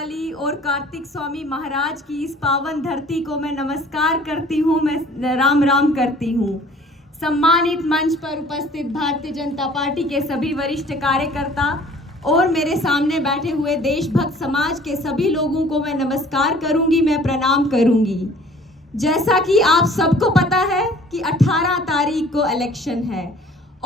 काली और कार्तिक स्वामी महाराज की इस पावन धरती को मैं नमस्कार करती हूँ, मैं राम राम करती हूँ। सम्मानित मंच पर उपस्थित भारतीय जनता पार्टी के सभी वरिष्ठ कार्यकर्ता और मेरे सामने बैठे हुए देशभक्त समाज के सभी लोगों को मैं नमस्कार करूंगी, मैं प्रणाम करूंगी। जैसा कि आप सबको पता है कि 18 तारीख को इलेक्शन है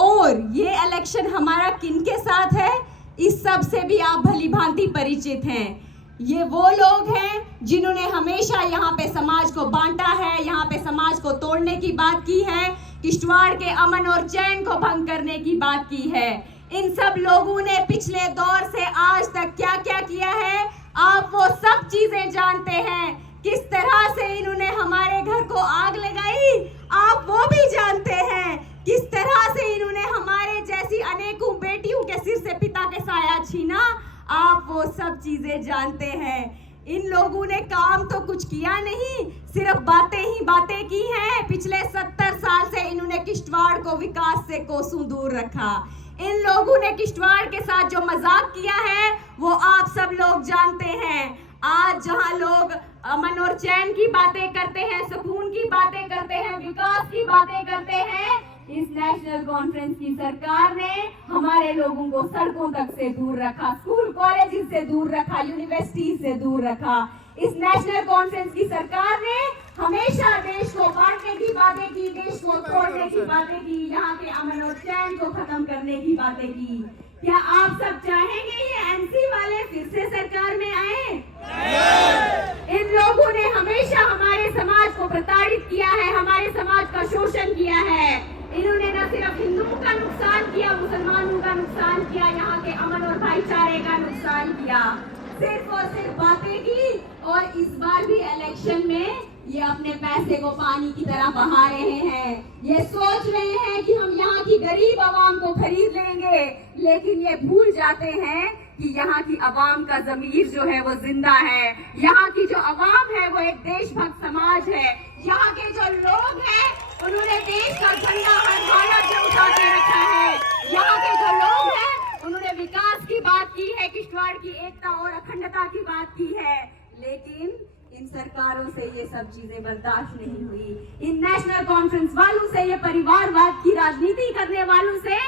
और ये इलेक्शन हमारा किनके साथ है, इस सब से भी आप भली भांति परिचित हैं। ये वो लोग हैं जिन्होंने हमेशा यहाँ पे समाज को बांटा है, यहाँ पे समाज को तोड़ने की बात की है, किश्तवाड़ के अमन और चैन को भंग करने की बात की है। इन सब लोगों ने पिछले दौर से आज तक क्या क्या किया है, आप वो सब चीजें जानते हैं। किस तरह से इन्होंने हमारे घर को आग लगाई, आप वो भी जानते हैं। किस तरह से इन्होंने हमारे जैसी अनेकों बेटियों के सिर से पिता के साया छीना, आप वो सब चीजें जानते हैं। इन लोगों ने काम तो कुछ किया नहीं, सिर्फ बातें ही बातें की हैं। पिछले 70 साल से इन्होंने किश्तवाड़ को विकास से कोसों दूर रखा। इन लोगों ने किश्तवाड़ के साथ जो मजाक किया है वो आप सब लोग जानते हैं। आज जहां लोग अमन और चैन की बातें करते हैं, सुकून की बातें करते हैं, विकास की बातें करते हैं, इस नेशनल कॉन्फ्रेंस की सरकार ने हमारे लोगों को सड़कों तक से दूर रखा, स्कूल कॉलेज से दूर रखा, यूनिवर्सिटी से दूर रखा। इस नेशनल कॉन्फ्रेंस की सरकार ने हमेशा देश को बांटने की बातें की, देश को तोड़ने की बातें की, यहाँ के अमन और चैन को खत्म करने की बातें की। क्या आप सब चाहेंगे ये एनसी वाले फिर से सरकार में आए? इन लोगों ने हमेशा हमारे समाज को प्रताड़ित किया है, हमारे समाज का शोषण किया है। इन्होंने न सिर्फ हिंदुओं का नुकसान किया, मुसलमानों का नुकसान किया, यहाँ के अमन और भाईचारे का नुकसान किया। सिर्फ और सिर्फ बातें की और इस बार भी इलेक्शन में ये अपने पैसे को पानी की तरह बहा रहे हैं। ये सोच रहे हैं कि हम यहाँ की गरीब आवाम को खरीद लेंगे, लेकिन ये भूल जाते हैं कि यहाँ की आवाम का ज़मीर जो है वो जिंदा है। यहाँ की जो आवाम है वो एक देशभक्त समाज है। यहाँ के जो लोग हैं उन्होंने देश का झंडा हर हालत में उठा के रखा है। यहाँ के जो लोग हैं उन्होंने विकास की बात की है, किश्तवाड़ की एकता और अखंडता की बात की है, लेकिन इन सरकारों से ये सब चीजें बर्दाश्त नहीं हुई। इन नेशनल कॉन्फ्रेंस वालों से, ये परिवारवाद की राजनीति करने वालों से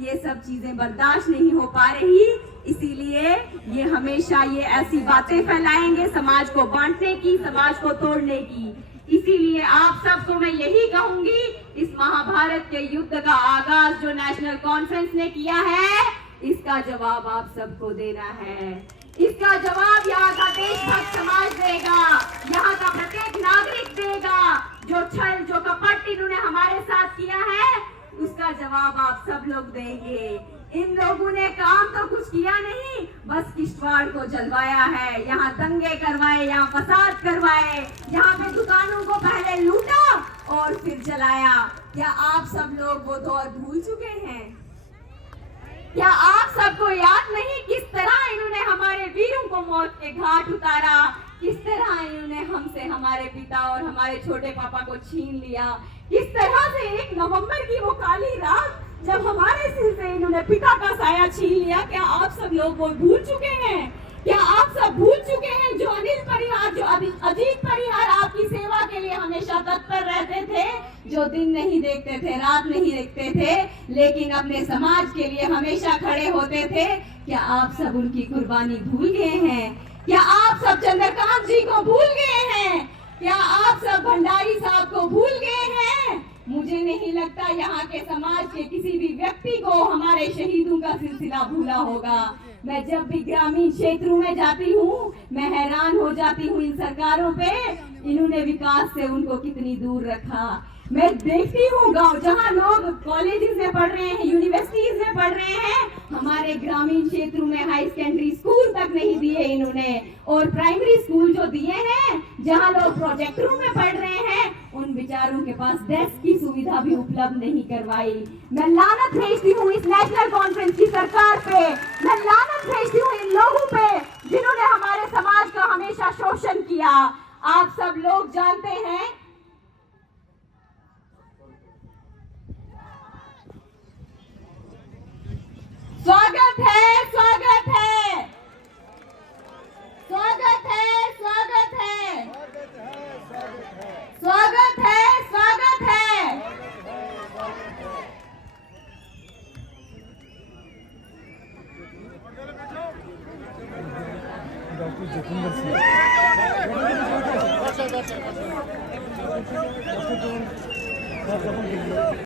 ये सब चीजें बर्दाश्त नहीं हो पा रही। इसीलिए ये हमेशा ये ऐसी बातें फैलाएंगे समाज को बांटने की, समाज को तोड़ने की। इसीलिए आप सबको मैं यही कहूंगी, इस महाभारत के युद्ध का आगाज जो नेशनल कॉन्फ्रेंस ने किया है, इसका जवाब आप सबको देना है। इसका जवाब यहाँ का देशभक्त समाज देगा, यहाँ का प्रत्येक नागरिक देगा। जो छल, जो कपट इन्होंने हमारे साथ किया है, उसका जवाब आप सब लोग देंगे। इन लोगों ने काम तो कुछ किया नहीं, बस किश्तवाड़ को जलवाया है, यहाँ दंगे करवाए, यहाँ फसाद करवाए, यहाँ पे दुकानों को पहले लूटा और फिर जलाया। क्या आप सब लोग वो दौर भूल चुके हैं? क्या आप सबको याद नहीं किस तरह इन्होंने हमारे वीरों को मौत के घाट उतारा, किस तरह इन्होंने हमसे हमारे पिता और हमारे छोटे पापा को छीन लिया, किस तरह से 1 नवंबर की वो काली रात जब हमारे सिर से इन्होंने पिता का साया छीन लिया। क्या आप सब लोग वो भूल चुके हैं? क्या आप सब भूल चुके हैं जो अनिल परिहार, जो अजीत परिहार आपकी सेवा के लिए हमेशा तत्पर रहते थे, जो दिन नहीं देखते थे, रात नहीं देखते थे, लेकिन अपने समाज के लिए हमेशा खड़े होते थे? क्या आप सब उनकी कुर्बानी भूल गए हैं? क्या आप सब चंद्रकांत जी को भूल गए हैं? क्या आप सब भंडारी साहब को भूल गए हैं? मुझे नहीं लगता यहाँ के समाज के किसी भी व्यक्ति को हमारे शहीदों का सिलसिला भूला होगा। मैं जब भी ग्रामीण क्षेत्रों में जाती हूँ, मैं हैरान हो जाती हूँ इन सरकारों पे, इन्होंने विकास से उनको कितनी दूर रखा। मैं देखती हूँ गांव जहाँ लोग कॉलेजेस में पढ़ रहे हैं, यूनिवर्सिटीज में पढ़ रहे हैं, हमारे ग्रामीण क्षेत्रों में हाई सेकेंडरी स्कूल तक नहीं दिए इन्होंने, और प्राइमरी स्कूल जो दिए हैं, जहाँ लोग प्रोजेक्टरों में पढ़ रहे हैं, उन बेचारों के पास डेस्क की सुविधा भी उपलब्ध नहीं करवाई। मैं लानत भेजती हूँ इस नेशनल कॉन्फ्रेंस की सरकार पे, मैं लानत भेजती हूँ इन लोगों पे जिन्होंने हमारे समाज का हमेशा शोषण किया। आप सब लोग जानते हैं, स्वागत है, स्वागत है, स्वागत डॉक्टर जितेंद्र सिंह